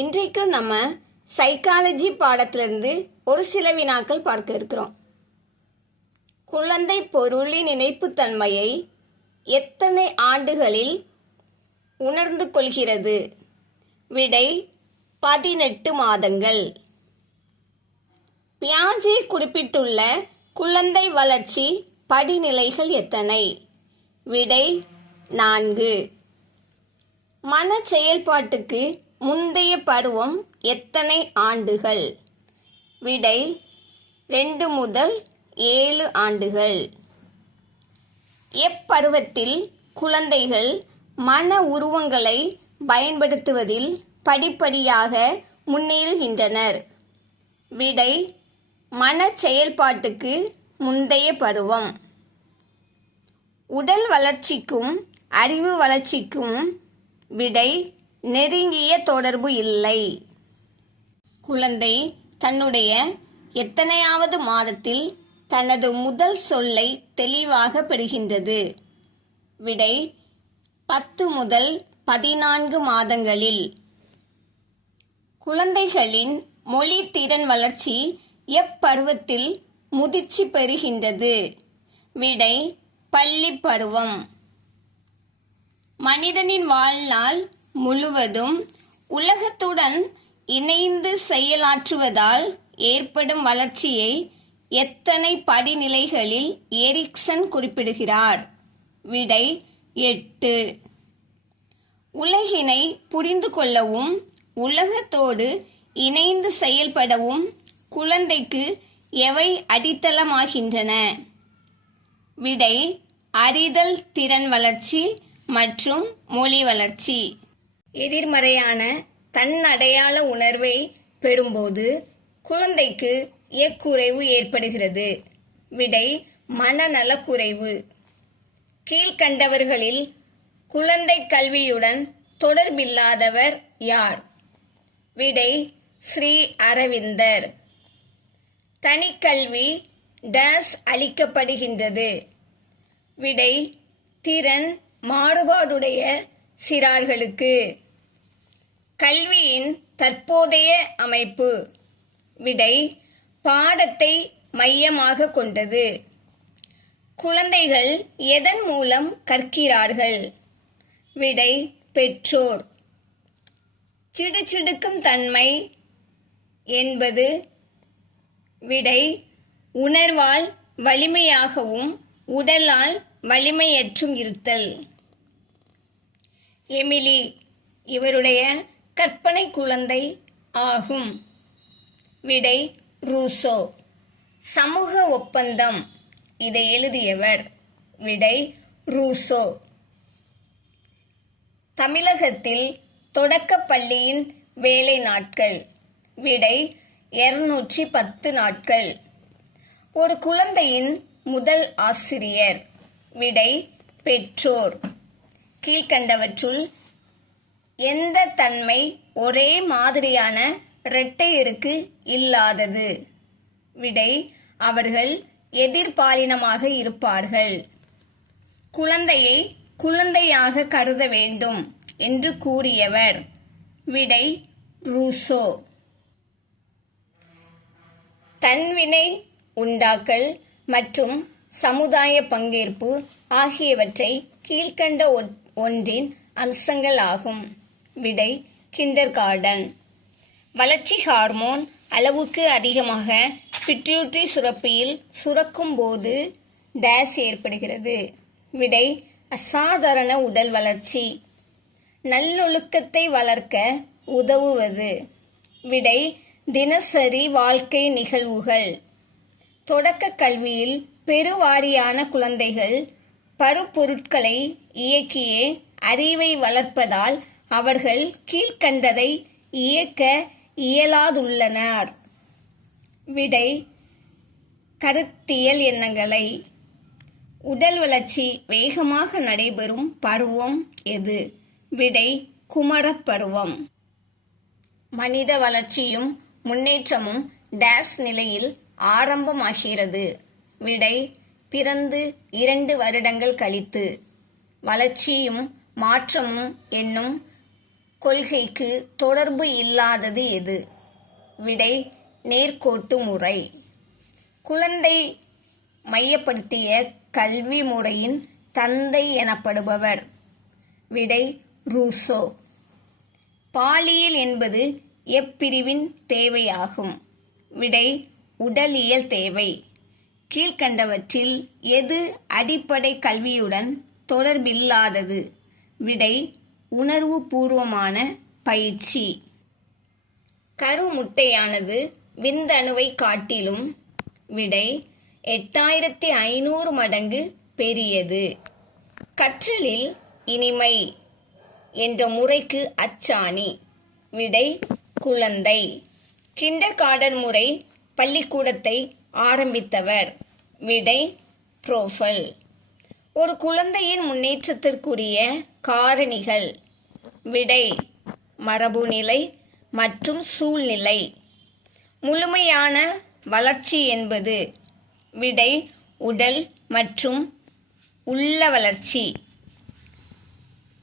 இன்றைக்கு நம்ம சைக்காலஜி பாடத்திலிருந்து ஒரு சில வினாக்கள் பார்க்க இருக்கிறோம். குழந்தை பொருளின் நினைப்புத்தன்மையை எத்தனை ஆண்டுகளில் உணர்ந்து கொள்கிறது? விடை 18 மாதங்கள். பியாஜே குறிப்பிட்டுள்ள குழந்தை வளர்ச்சி படிநிலைகள் எத்தனை? விடை 4. மன செயல்பாட்டுக்கு முந்தைய பருவம் எத்தனை ஆண்டுகள்? விடை 2 முதல் 7 ஆண்டுகள். எப்பருவத்தில் குழந்தைகள் மன உருவங்களை பயன்படுத்துவதில் படிப்படியாக முன்னேறுகின்றனர்? விடை மன செயல்பாட்டுக்கு முந்தைய பருவம். உடல் வளர்ச்சிக்கும் அறிவு வளர்ச்சிக்கும் விடை நெருங்கிய தொடர்பு இல்லை. குழந்தை தன்னுடைய எத்தனையாவது மாதத்தில் தனது முதல் சொல்லை தெளிவாக பெறுகின்றது? விடை 10 முதல் 14 மாதங்களில். குழந்தைகளின் மொழி திறன் வளர்ச்சி எப்பருவத்தில் முதிர்ச்சி பெறுகின்றது? விடை பள்ளி பருவம். மனிதனின் வாழ்நாள் முழுவதும் உலகத்துடன் இணைந்து செயலாற்றுவதால் ஏற்படும் வளர்ச்சியை எத்தனை படிநிலைகளில் எரிக்சன் குறிப்பிடுகிறார்? விடை 8. உலகினை புரிந்து கொள்ளவும் உலகத்தோடு இணைந்து செயல்படவும் குழந்தைக்கு எவை அடித்தளமாகின்றன? விடை அறிதல் திறன் வளர்ச்சி மற்றும் மொழி வளர்ச்சி. எதிர்மறையான தன்னடையாள உணர்வை பெறும்போது குழந்தைக்கு எக்குறைவு ஏற்படுகிறது? விடை மனநலக்குறைவு. கீழ்கண்டவர்களில் குழந்தை கல்வியுடன் தொடர்பில்லாதவர் யார்? விடை ஸ்ரீ அரவிந்தர். தனிக்கல்வி டேஸ் அளிக்கப்படுகின்றது? விடை திறன் மாறுபாடுடைய சிறார்களுக்கு. கல்வியின் தற்போதைய அமைப்பு? விடை பாடத்தை மையமாக கொண்டது. குழந்தைகள் எதன் மூலம் கற்கிறார்கள்? விடை பெற்றோர். சிடுசிடுக்கும் தன்மை என்பது? விடை உணர்வால் வலிமையாகவும் உடலால் வலிமையற்றும் இருத்தல். எமிலி இவருடைய கற்பனை குழந்தை ஆகும்? விடை ரூசோ. சமூக ஒப்பந்தம் இதை எழுதியவர்? விடை ரூசோ. தமிழகத்தில் தொடக்கப் பள்ளியின் வேலை நாட்கள்? விடை 210 நாட்கள். ஒரு குழந்தையின் முதல் ஆசிரியர்? விடை பெற்றோர். கீழ்கண்டவற்றுள் எந்த தன்மை ஒரே மாதிரியான இரட்டையருக்கு இல்லாதது? விடை அவர்கள் எதிர்பாலினமாக இருப்பார்கள். குழந்தையை குழந்தையாக கருத வேண்டும் என்று கூறியவர்? விடை ரூசோ. தன்வினை உண்டாக்கல் மற்றும் சமுதாய பங்கேற்பு ஆகியவற்றை கீழ்கண்ட ஒன்றின் அம்சங்கள் ஆகும்? விடை கிண்டர்கார்டன். வளர்ச்சி ஹார்மோன் அளவுக்கு அதிகமாக பிட்யூட்டரி சுரப்பியில் சுரக்கும் போது டேஸ் ஏற்படுகிறது? விடை அசாதாரண உடல் வளர்ச்சி. நல்லொழுக்கத்தை வளர்க்க உதவுவது? விடை தினசரி வாழ்க்கை நிகழ்வுகள். தொடக்க கல்வியில் பெருவாரியான குழந்தைகள் பருப்பொருட்களை இயக்கியே அறிவை வளர்ப்பதால் அவர்கள் கீழ்கண்டதை இயக்க இயலாதுள்ளனர்? விடை கருத்தியல் எண்ணங்களை. உடல் வளர்ச்சி வேகமாக நடைபெறும் பருவம் எது? விடை குமரப் பருவம். மனித வளர்ச்சியும் முன்னேற்றமும் டேஸ் நிலையில் ஆரம்பமாகிறது? விடை பிறந்து 2 வருடங்கள் கழித்து. வளர்ச்சியும் மாற்றமும் என்னும் கொள்கைக்கு தொடர்பு இல்லாதது எது? விடை நேர்கோட்டு முறை. குழந்தை மையப்படுத்திய கல்வி முறையின் தந்தை எனப்படுபவர்? விடை ரூசோ. பாலியல் என்பது எப்பிரிவின் தேவையாகும்? விடை உடலியல் தேவை. கீழ்கண்டவற்றில் எது அடிப்படை கல்வியுடன் தொடர்பில்லாதது? விடை உணர்வு பூர்வமான பயிற்சி. கருமுட்டையானது விந்தணுவை காட்டிலும்? விடை 8500 மடங்கு பெரியது. கற்றலில் இனிமை என்ற முறைக்கு அச்சாணி? விடை குழந்தை. கிண்டர்கார்டன் முறை பள்ளிக்கூடத்தை ஆரம்பித்தவர்? விடை புரோஃபல். ஒரு குழந்தையின் முன்னேற்றத்திற்குரிய காரணிகள்? விடை மரபுநிலை மற்றும் சூழ்நிலை. முழுமையான வளர்ச்சி என்பது? விடை உடல் மற்றும் உள்ள வளர்ச்சி.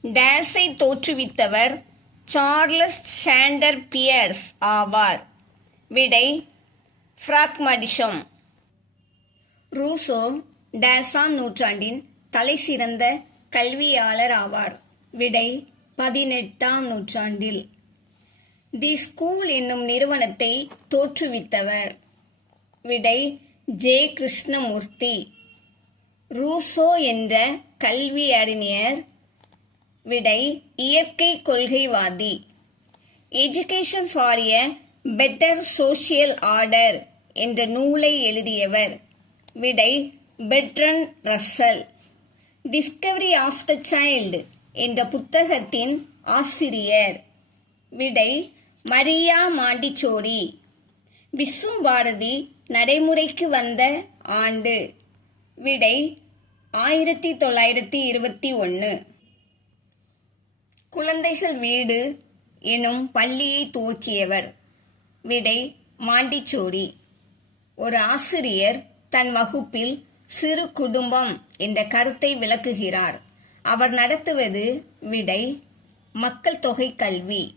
டேஸை தோற்றுவித்தவர் சார்லஸ் சாண்டர் பியர்ஸ் ஆவார்? விடை பிராக்மடிசம். ரூசோ டேஸாம் நூற்றாண்டின் தலைசிறந்த கல்வியாளர் ஆவார்? விடை 18ஆம் நூற்றாண்டில். தி ஸ்கூல் என்னும் நிறுவனத்தை தோற்றுவித்தவர்? விடை ஜே கிருஷ்ணமூர்த்தி. ரூசோ என்ற கல்வி அறிஞர்? விடை இயற்கை கொள்கைவாதி. Education for a better social order என்ற நூலை எழுதியவர்? விடை Bertrand Russell. Discovery of the child என்ற புத்தகத்தின் ஆசிரியர்? விடை மரியா மாண்டிசோரி. விஸ்வபாரதி நடைமுறைக்கு வந்த ஆண்டு? விடை 1921. குழந்தைகள் வீடு எனும் பள்ளியை துவக்கியவர்? விடை மாண்டிசோரி. ஒரு ஆசிரியர் தன் வகுப்பில் சிறு குடும்பம் என்ற கருத்தை விளக்குகிறார். அவர் நடத்துவது? விடை மக்கள் தொகை கல்வி.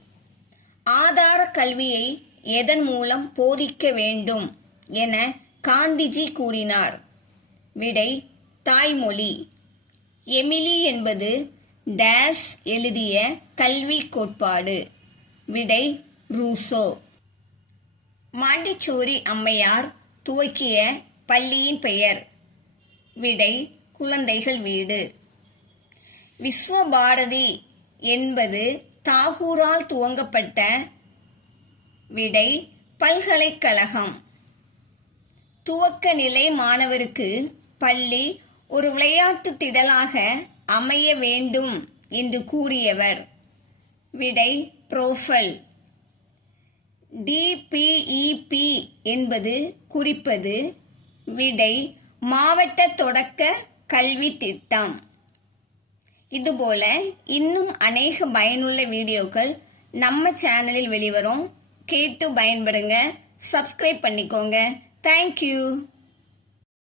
ஆதார கல்வியை எதன் மூலம் போதிக்க வேண்டும் என காந்திஜி கூறினார்? விடை தாய்மொழி. எமிலி என்பது டேஸ் எழுதிய கல்வி கோட்பாடு? விடை ரூசோ. மாண்டிசோரி அம்மையார் துவக்கிய பள்ளியின் பெயர்? விடை குழந்தைகள் வீடு. விஸ்வபாரதி என்பது தாகூரால் துவங்கப்பட்ட? விடை பல்கலைக்கழகம். துவக்க நிலை மாணவருக்கு பள்ளி ஒரு விளையாட்டு திடலாக அமைய வேண்டும் என்று கூறியவர்? விடை புரோஃபல். டிபிஇபி என்பது குறிப்பது? விடை மாவட்ட தொடக்க கல்வி திட்டம். இதுபோல இன்னும் அநேக பயனுள்ள வீடியோக்கள் நம்ம சேனலில் வெளிவரும். கேட்டு பயன்படுங்க. சப்ஸ்கிரைப் பண்ணிக்கோங்க. தேங்க்யூ.